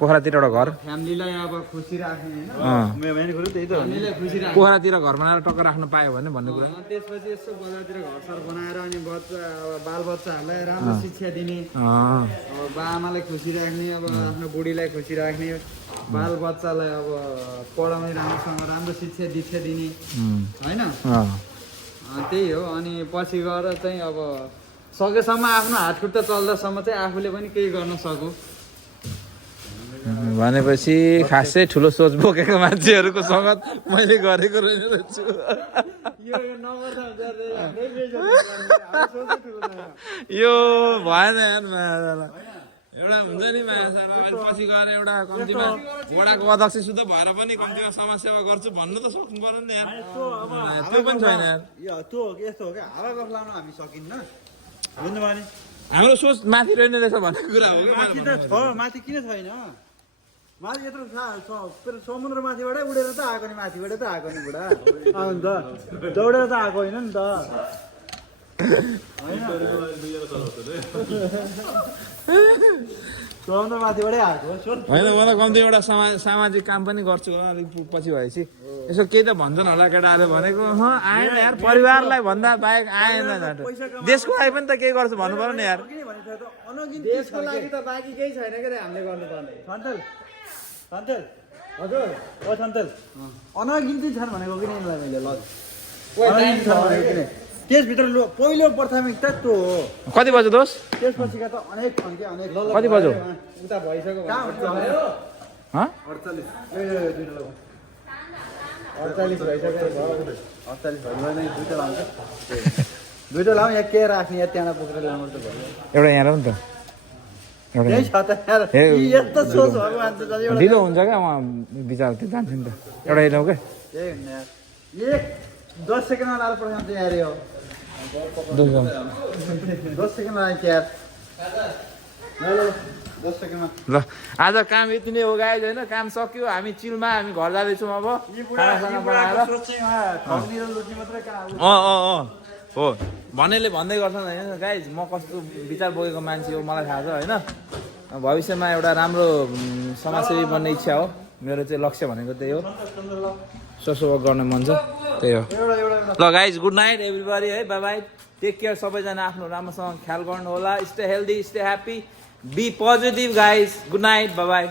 पोखरातिर एउटा घर फ्यामिलीलाई अब खुसी राख्ने होइन अँ, मेन कुरो त्यही त हो नि फ्यामिलीलाई खुसी राख्ने पोखरातिर घर बनाएर टक्क राख्नु पायो भने भन्ने कुरा त्यसपछि यसो बजारतिर घरसर बनाएर अनि बच्चा अब बालबच्चाहरूलाई राम्रो शिक्षा दिने अँ, अब बाआमालाई खुसी राख्ने अब आफ्नो बुढीलाई खुसी राख्ने बालबच्चालाई अब पढाउने राम्रोसँग राम्रो शिक्षा दीक्षा दिने होइन अँ, त्यही हो अनि पछि गएर चाहिँ अब सकेसम्म आफ्नो हात खुट्टा चल्दासम्म चाहिँ आफूले पनि केही गर्न सकु भनेपछि खासै ठुलो सोच बोकेको मान्छेहरूको सङ्गत मैले गरेको रहेछु यो नगर्दा यो भएन यार मायालाई एउटा हुन्छ नि मायासँग अहिले पछि गएर एउटा कम्तीमा वडाको अध्यक्ष शुद्ध भएर पनि कम्तीमा समाजसेवा गर्छु भन्नु त सक्नु पर्यो नि यार त्यो पनि छैन यार यो त्यो हो कि यस्तो हो क्या हावा गफ लाउन हामी सकिन्न बुझ्नुभयो नि हाम्रो सोच माथि रहेन रहेछ भन्ने कुरा हो माथि त छ माथि किन छैन माथि यत्रो समुद्र माथिबाटै उडेर त आएको नि माथिबाट त आएको नि बुढा अन्त दौडेर त आएको होइन नि त होइन चलाउनु माथिबाटै आएको होइन म त कम्ती एउटा सामाजिक काम पनि गर्छु होला अलिक पछि भएपछि यसो केही त भन्छन् होला केटाहरूले भनेको आएन यार परिवारलाई भन्दा बाहेक आएन देशको लागि पनि त केही गर्छु भन्नु पर्यो नि यार देशको लागि त बाँकी केही छैन के रे हामीले गर्नुपर्ने सन्तल सन्तल हजुर ओ सन्तल अनगिन्ती छन् भनेको किन यिनलाई मैले ल अनगिन्ती छन् भनेको किन त्यसभित्र पहिलो प्राथमिकता त्यो हो कति बज्यो दोस्त त्यसपछिका त अनेक छन् कि अनेक कति बज्यो उता भइसक्यो हँ 48 भइसक्यो 48 भयो नै दुईटा लाउँछ दुईटा लाउँ यहाँ के राख्ने यहाँ त्यहाँ पुगेर ल्याउनु त भयो एउटा यहाँ नि त एउटा त्यही छ त यार यस्तो सोच भएको मान्छे छ एउटा ढिलो हुन्छ क्या उहाँ विचार त्यो जान्छ नि त एउटा हेर्नु क्या त्यही हुन्न यार एक 10 सेकेन्डमा लाएर पठाउँछ यार यो 10 सेकेन्डमा आइन्छ यार ल 10 सेकेन्डमा ल आज काम यति नै हो गाइज होइन काम सक्यो हामी चिलमा हामी घर जाँदैछौँ अब खानासाना बनाएर हो भन्नेले भन्दै गर्छन् होइन गाइज म कस्तो विचार बोकेको मान्छे हो मलाई थाहा छ होइन भविष्यमा एउटा राम्रो समाजसेवी बन्ने इच्छा हो मेरो चाहिँ लक्ष्य भनेको त्यही हो सोसो गर्न मन छ त्यही हो ल गाइज गुड नाइट एभ्रिबडी है बाई बाई टेक केयर सबैजना आफ्नो राम्रोसँग ख्याल गर्नु होला stay healthy stay happy be positive guys good night bye by